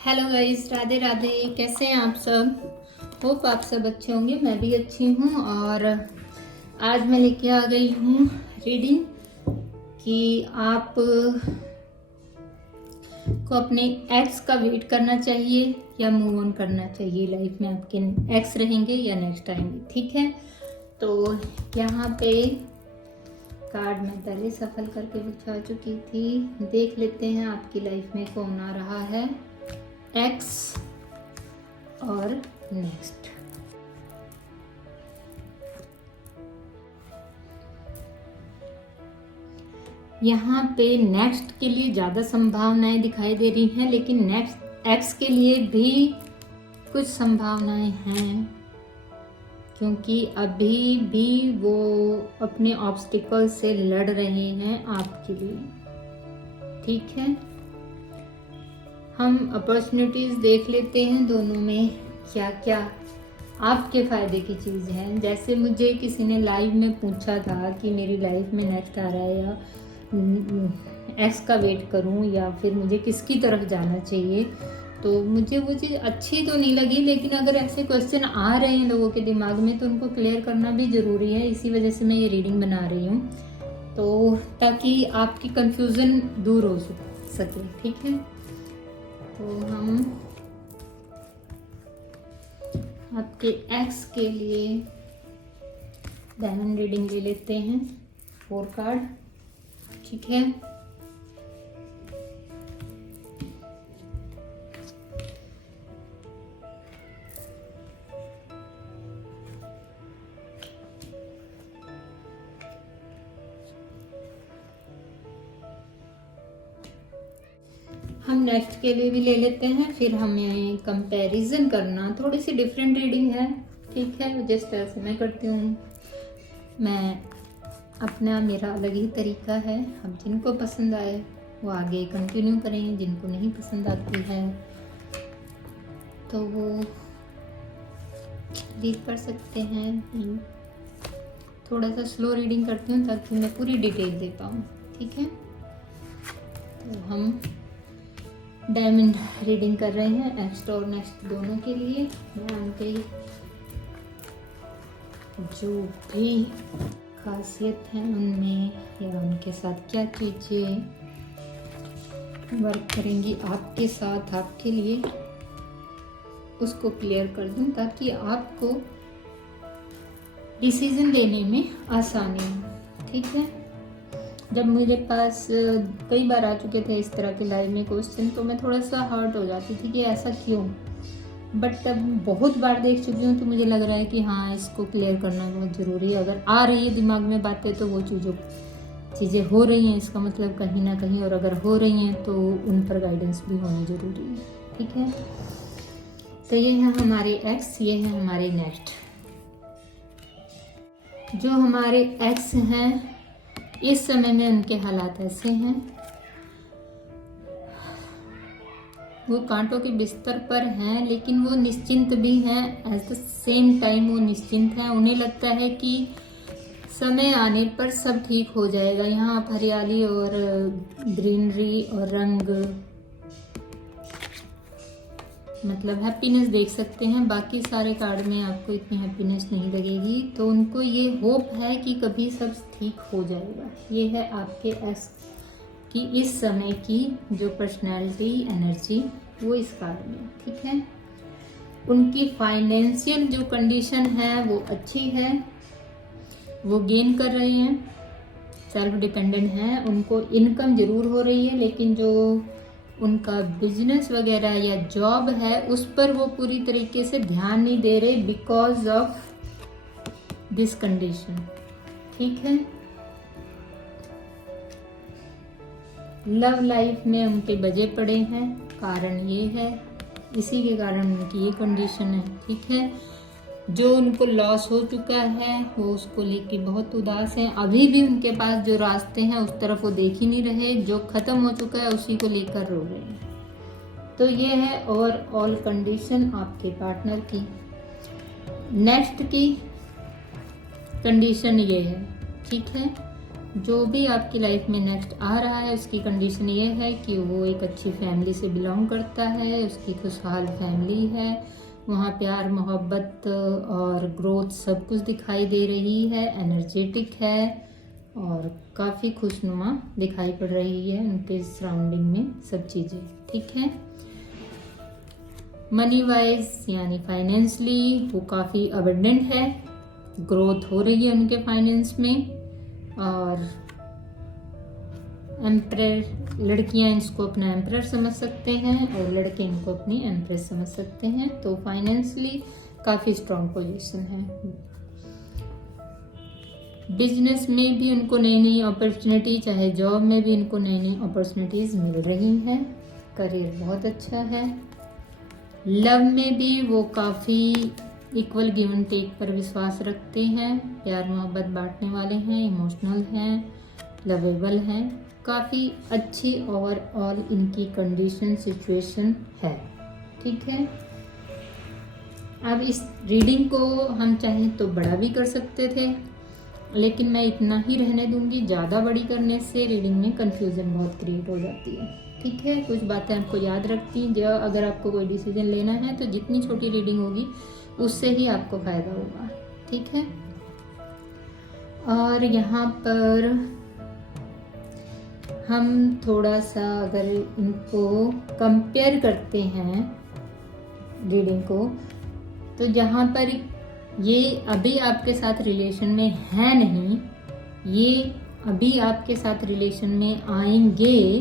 Hello guys, Radhe Radhe. कैसे हैं आप सब? होप आप सब अच्छे होंगे। मैं भी अच्छी हूँ। और आज मैं लेके आ गई हूँ रीडिंग कि आप को अपने एक्स का वेट करना चाहिए या मूव ऑन करना चाहिए। लाइफ में आपके एक्स रहेंगे या नेक्स्ट आएंगे, ठीक है? तो यहाँ पे कार्ड मैं पहले सफल करके बिछा चुकी थी। देख लेते हैं आपकी लाइफ में कौन आ रहा है, एक्स और नेक्स्ट। यहाँ पे नेक्स्ट के लिए ज़्यादा संभावनाएं दिखाई दे रही हैं, लेकिन नेक्स्ट एक्स के लिए भी कुछ संभावनाएं हैं, क्योंकि अभी भी वो अपने ऑब्स्टिकल से लड़ रहे हैं आपके लिए, ठीक है? हम अपॉर्चुनिटीज देख लेते हैं दोनों में क्या क्या आपके फायदे की चीज़ है। जैसे मुझे किसी ने लाइव में पूछा था कि मेरी लाइफ में नेक्स्ट आ रहा है या एक्स का वेट करूं या फिर मुझे किसकी तरफ जाना चाहिए, तो मुझे वो चीज़ अच्छी तो नहीं लगी। लेकिन अगर ऐसे क्वेश्चन आ रहे हैं लोगों के दिमाग में तो उनको क्लियर करना भी ज़रूरी है। इसी वजह से मैं ये रीडिंग बना रही हूँ, तो ताकि आपकी कंफ्यूजन दूर हो सके, ठीक है? तो हम आपके एक्स के लिए डायमंड रीडिंग ले लेते हैं, 4 कार्ड, ठीक है? हम नेक्स्ट के लिए भी ले लेते हैं, फिर हमें कंपैरिजन करना। थोड़ी सी डिफरेंट रीडिंग है, ठीक है? जिस तरह से मैं करती हूँ, मैं अपना मेरा अलग ही तरीका है। अब जिनको पसंद आए वो आगे कंटिन्यू करें, जिनको नहीं पसंद आती है तो वो रीड कर सकते हैं। थोड़ा सा स्लो रीडिंग करती हूँ ताकि मैं पूरी डिटेल दे पाऊँ, ठीक है? तो हम डायमंड रीडिंग कर रहे हैं एक्स और नेक्स्ट दोनों के लिए। उनके जो भी खासियत है उनमें या उनके साथ क्या चीज़ें वर्क करेंगी आपके साथ, आपके लिए, उसको क्लियर कर दूं ताकि आपको डिसीजन लेने में आसानी हो, ठीक है? जब मेरे पास कई बार आ चुके थे इस तरह के लाइव में क्वेश्चन, तो मैं थोड़ा सा हर्ट हो जाती थी कि ऐसा क्यों। बट तब बहुत बार देख चुकी हूँ तो मुझे लग रहा है कि हाँ, इसको क्लियर करना बहुत ज़रूरी है। अगर आ रही है दिमाग में बातें तो वो चीज़ें हो रही हैं, इसका मतलब कहीं ना कहीं, और अगर हो रही हैं तो उन पर गाइडेंस भी होना ज़रूरी है, ठीक है? तो ये है हमारे एक्स, ये है हमारे नेक्स्ट। जो हमारे एक्स हैं इस समय में उनके हालात ऐसे हैं, वो कांटों के बिस्तर पर हैं, लेकिन वो निश्चिंत भी हैं। एट द सेम टाइम वो निश्चिंत हैं। उन्हें लगता है कि समय आने पर सब ठीक हो जाएगा। यहाँ आप हरियाली और ग्रीनरी और रंग, मतलब हैप्पीनेस देख सकते हैं। बाकी सारे कार्ड में आपको इतनी हैप्पीनेस नहीं लगेगी। तो उनको ये होप है कि कभी सब ठीक हो जाएगा। ये है आपके एक्स की इस समय की जो पर्सनैलिटी एनर्जी, वो इस कार्ड में, ठीक है? उनकी फाइनेंशियल जो कंडीशन है वो अच्छी है, वो गेन कर रहे हैं, सेल्फ डिपेंडेंट हैं। उनको इनकम जरूर हो रही है, लेकिन जो उनका बिजनेस वगैरह या जॉब है उस पर वो पूरी तरीके से ध्यान नहीं दे रहे बिकॉज ऑफ दिस कंडीशन, ठीक है? लव लाइफ में उनके बजे पड़े हैं, कारण ये है, इसी के कारण उनकी ये कंडीशन है, ठीक है? जो उनको लॉस हो चुका है वो उसको लेके बहुत उदास हैं। अभी भी उनके पास जो रास्ते हैं उस तरफ वो देख ही नहीं रहे, जो खत्म हो चुका है उसी को लेकर रो रहे हैं। तो ये है ओवरऑल कंडीशन आपके पार्टनर की। नेक्स्ट की कंडीशन ये है, ठीक है? जो भी आपकी लाइफ में नेक्स्ट आ रहा है उसकी कंडीशन ये है कि वो एक अच्छी फैमिली से बिलोंग करता है, उसकी खुशहाल फैमिली है, वहाँ प्यार मोहब्बत और ग्रोथ सब कुछ दिखाई दे रही है, एनर्जेटिक है और काफ़ी खुशनुमा दिखाई पड़ रही है उनके सराउंडिंग में सब चीज़ें। ठीक है, मनी वाइज यानी फाइनेंशली वो काफ़ी अबंडेंट है, ग्रोथ हो रही है उनके फाइनेंस में। और एम्परर, लड़कियां इसको अपना एम्परर समझ सकते हैं और लड़के इनको अपनी एम्प्रेस समझ सकते हैं। तो फाइनेंशियली काफ़ी स्ट्रॉन्ग पोजीशन है। बिजनेस में भी उनको नई नई अपॉर्चुनिटी, चाहे जॉब में भी उनको नई नई अपॉर्चुनिटीज मिल रही हैं, करियर बहुत अच्छा है। लव में भी वो काफ़ी इक्वल गिव एंड टेक पर विश्वास रखते हैं, प्यार मोहब्बत बांटने वाले हैं, इमोशनल हैं, लवेबल हैं, काफ़ी अच्छी ओवरऑल इनकी कंडीशन सिचुएशन है। ठीक है, अब इस रीडिंग को हम चाहें तो बड़ा भी कर सकते थे, लेकिन मैं इतना ही रहने दूंगी। ज़्यादा बड़ी करने से रीडिंग में कंफ्यूजन बहुत क्रिएट हो जाती है। ठीक है, कुछ बातें आपको याद रखती हैं। जब अगर आपको कोई डिसीजन लेना है तो जितनी छोटी रीडिंग होगी उससे ही आपको फायदा होगा। ठीक है, और यहाँ पर हम थोड़ा सा अगर इनको कंपेयर करते हैं रीडिंग को, तो जहाँ पर ये अभी आपके साथ रिलेशन में है नहीं, ये अभी आपके साथ रिलेशन में आएंगे,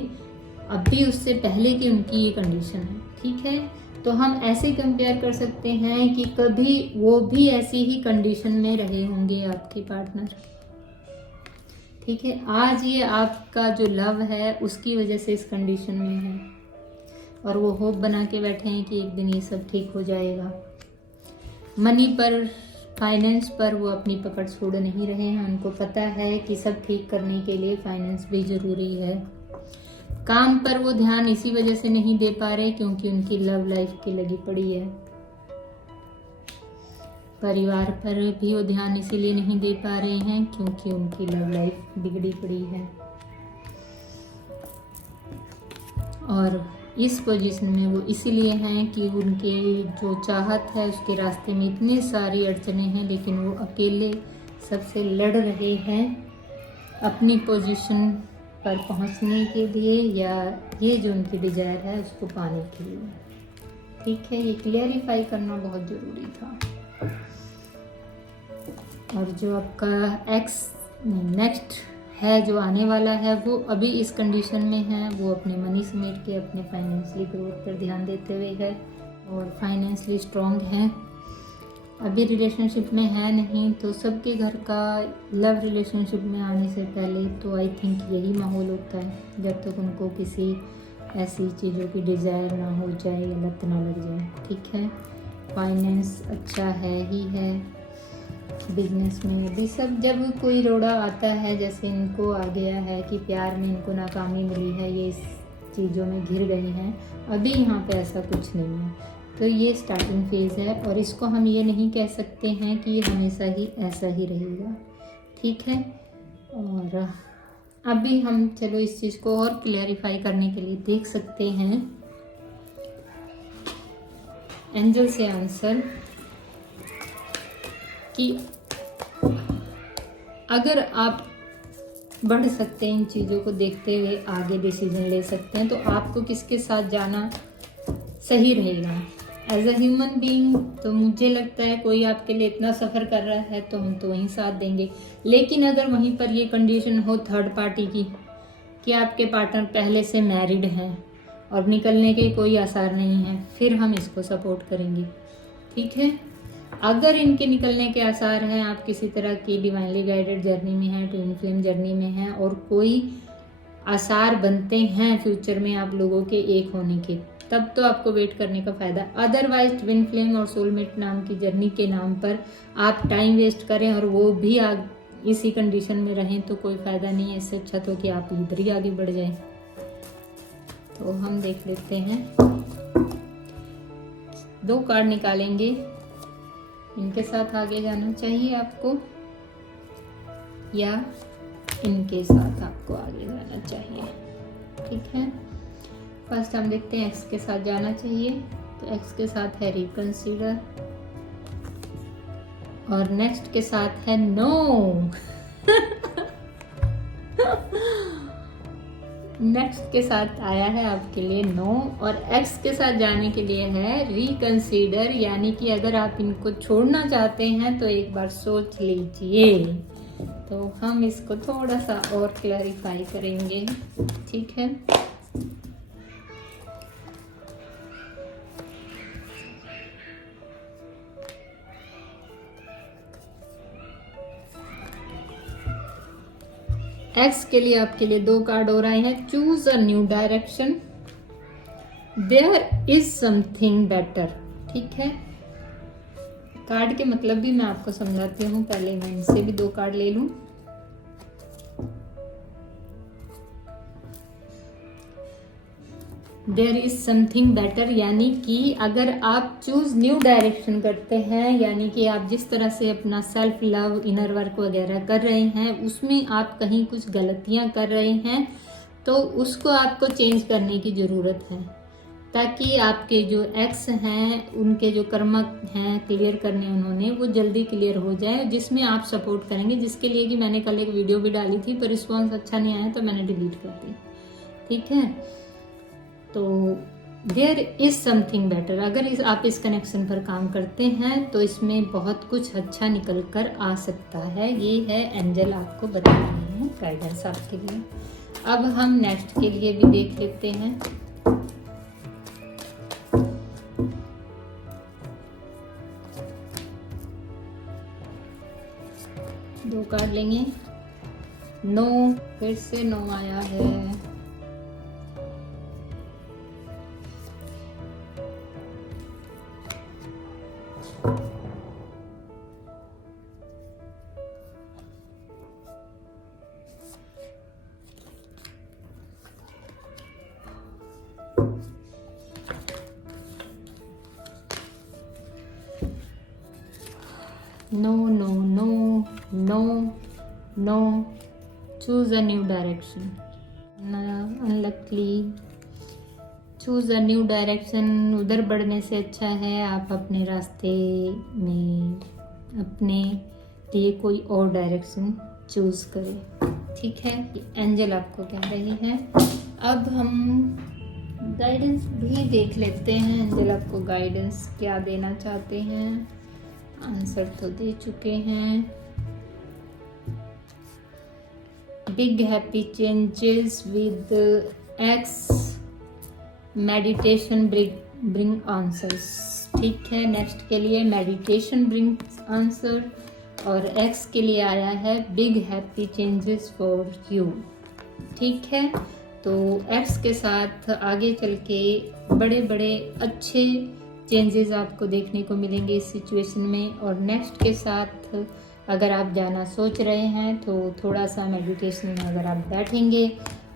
अभी उससे पहले की उनकी ये कंडीशन है। ठीक है, तो हम ऐसे कंपेयर कर सकते हैं कि कभी वो भी ऐसी ही कंडीशन में रहे होंगे आपके पार्टनर। ठीक है, आज ये आपका जो लव है उसकी वजह से इस कंडीशन में है और वो होप बना के बैठे हैं कि एक दिन ये सब ठीक हो जाएगा। मनी पर, फाइनेंस पर वो अपनी पकड़ छोड़ नहीं रहे हैं। उनको पता है कि सब ठीक करने के लिए फाइनेंस भी ज़रूरी है। काम पर वो ध्यान इसी वजह से नहीं दे पा रहे क्योंकि उनकी लव लाइफ की लगी पड़ी है। परिवार पर भी वो ध्यान इसीलिए नहीं दे पा रहे हैं क्योंकि उनकी लव लाइफ बिगड़ी पड़ी है। और इस पोजीशन में वो इसीलिए हैं कि उनके जो चाहत है उसके रास्ते में इतनी सारी अड़चने हैं, लेकिन वो अकेले सबसे लड़ रहे हैं अपनी पोजीशन पर पहुंचने के लिए, या ये जो उनकी डिजायर है उसको पाने के लिए। ठीक है, ये क्लियरिफाई करना बहुत ज़रूरी था। और जो आपका एक्स नेक्स्ट है, जो आने वाला है, वो अभी इस कंडीशन में है। वो अपने मनी समेट के अपने फाइनेंशियली ग्रोथ पर ध्यान देते हुए है और फाइनेंशियली स्ट्रॉन्ग है। अभी रिलेशनशिप में है नहीं, तो सबके घर का लव रिलेशनशिप में आने से पहले तो आई थिंक यही माहौल होता है, जब तक उनको किसी ऐसी चीज़ों की डिज़ायर ना हो जाए या लत ना लग जाए। ठीक है, फाइनेंस अच्छा है ही है। बिजनेस में भी सब, जब कोई रोड़ा आता है, जैसे इनको आ गया है कि प्यार में इनको नाकामी मिली है, ये इस चीज़ों में घिर गई हैं, अभी यहाँ पे ऐसा कुछ नहीं है। तो ये स्टार्टिंग फेज़ है और इसको हम ये नहीं कह सकते हैं कि ये हमेशा ही ऐसा ही रहेगा। ठीक है, और अभी हम चलो इस चीज़ को और क्लियरिफाई करने के लिए देख सकते हैं एंजल से आंसर कि अगर आप बढ़ सकते हैं, इन चीज़ों को देखते हुए आगे डिसीजन ले सकते हैं, तो आपको किसके साथ जाना सही रहेगा। एज अ ह्यूमन बीइंग तो मुझे लगता है कोई आपके लिए इतना सफ़र कर रहा है तो हम तो वहीं साथ देंगे, लेकिन अगर वहीं पर ये कंडीशन हो थर्ड पार्टी की कि आपके पार्टनर पहले से मैरिड हैं और निकलने के कोई आसार नहीं है, फिर हम इसको सपोर्ट करेंगे। ठीक है, अगर इनके निकलने के आसार हैं, आप किसी तरह की डिवाइनली गाइडेड जर्नी में हैं, ट्विन फ्लेम जर्नी में हैं और कोई आसार बनते हैं फ्यूचर में आप लोगों के एक होने के, तब तो आपको वेट करने का फ़ायदा। अदरवाइज ट्विन फ्लेम और सोलमेट नाम की जर्नी के नाम पर आप टाइम वेस्ट करें और वो भी इसी कंडीशन में रहें तो कोई फ़ायदा नहीं है। इससे अच्छा तो कि आप इधर ही आगे बढ़ जाएं। तो हम देख लेते हैं, 2 कार्ड निकालेंगे। इनके साथ आगे जाना चाहिए आपको या इनके साथ आपको आगे जाना चाहिए। ठीक है, फर्स्ट हम देखते हैं एक्स के साथ जाना चाहिए, तो एक्स के साथ है रिकंसीडर और नेक्स्ट के साथ है नो। नेक्स्ट के साथ आया है आपके लिए नो और एक्स के साथ जाने के लिए है रिकंसीडर, यानी कि अगर आप इनको छोड़ना चाहते हैं तो एक बार सोच लीजिए। तो हम इसको थोड़ा सा और क्लैरिफाई करेंगे। ठीक है, एक्स के लिए आपके लिए 2 कार्ड और आए हैं। Choose a new direction, there is something better. ठीक है, कार्ड के मतलब भी मैं आपको समझाती हूँ, पहले मैं इनसे भी 2 कार्ड ले लूं। देयर इज समथिंग बेटर, यानी कि अगर आप चूज न्यू डायरेक्शन करते हैं, यानी कि आप जिस तरह से अपना सेल्फ लव, इनर वर्क वगैरह कर रहे हैं, उसमें आप कहीं कुछ गलतियां कर रहे हैं, तो उसको आपको चेंज करने की ज़रूरत है, ताकि आपके जो एक्स हैं, उनके जो कर्मक हैं क्लियर करने उन्होंने, वो जल्दी क्लियर हो जाए, जिसमें आप सपोर्ट करेंगे। जिसके लिए कि मैंने कल एक वीडियो भी डाली थी, पर रिस्पॉन्स अच्छा नहीं आया तो मैंने डिलीट कर दी। ठीक है, तो देयर इज समथिंग बेटर, अगर आप इस कनेक्शन पर काम करते हैं तो इसमें बहुत कुछ अच्छा निकल कर आ सकता है। ये है एंजल आपको बता रहे हैं, गाइडेंस आपके लिए। अब हम नेक्स्ट के लिए भी देख लेते हैं। दो कार्ड लेंगे। नो, फिर से नो आया है। No, no, no, no, no. Choose a new direction. Unluckily. Choose a new direction. उधर बढ़ने से अच्छा है आप अपने रास्ते में अपने लिए कोई और डायरेक्शन चूज करें। ठीक है, एंजल आपको कह रही है। अब हम गाइडेंस भी देख लेते हैं, एंजल आपको गाइडेंस क्या देना चाहते हैं। आंसर तो दे चुके हैं। Big happy changes with x, meditation bring answers. ठीक है, नेक्स्ट के लिए मेडिटेशन ब्रिंग आंसर और एक्स के लिए आया है big happy changes for you. ठीक है, तो एक्स के साथ आगे चल के बड़े बड़े अच्छे चेंजेस आपको देखने को मिलेंगे इस सिचुएशन में। और नेक्स्ट के साथ अगर आप जाना सोच रहे हैं तो थोड़ा सा मेडिटेशन में अगर आप बैठेंगे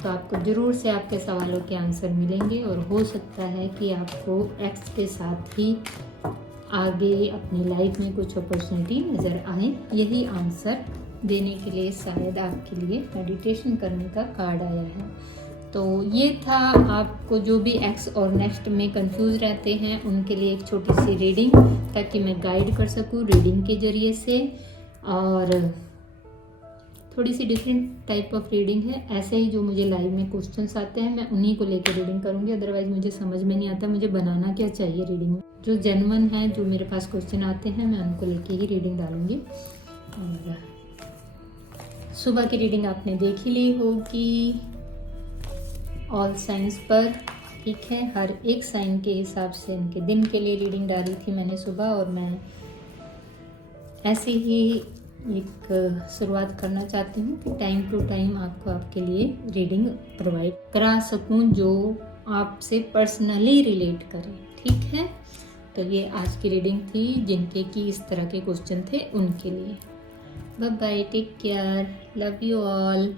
तो आपको ज़रूर से आपके सवालों के आंसर मिलेंगे और हो सकता है कि आपको एक्स के साथ ही आगे अपनी लाइफ में कुछ अपॉर्चुनिटी नज़र आए। यही आंसर देने के लिए शायद आपके लिए मेडिटेशन करने का कार्ड आया है। तो ये था आपको जो भी एक्स और नेक्स्ट में कंफ्यूज रहते हैं उनके लिए एक छोटी सी रीडिंग, ताकि मैं गाइड कर सकूँ रीडिंग के ज़रिए से। और थोड़ी सी डिफरेंट टाइप ऑफ रीडिंग है, ऐसे ही जो मुझे लाइव में क्वेश्चंस आते हैं मैं उन्हीं को लेकर रीडिंग करूँगी। अदरवाइज मुझे समझ में नहीं आता मुझे बनाना क्या चाहिए रीडिंग में। जो जेन्युइन है, जो मेरे पास क्वेश्चन आते हैं, मैं उनको लेके ही रीडिंग डालूंगी। और सुबह की रीडिंग आपने देख ही ली होगी ऑल साइंस पर। ठीक है, हर एक साइन के हिसाब से उनके दिन के लिए रीडिंग डाली थी मैंने सुबह, और मैं ऐसे ही एक शुरुआत करना चाहती हूँ कि टाइम टू टाइम आपको आपके लिए रीडिंग प्रोवाइड करा सकूँ जो आपसे पर्सनली रिलेट करे। ठीक है, तो ये आज की रीडिंग थी जिनके कि इस तरह के क्वेश्चन थे उनके लिए। Bye bye, take care, love you all.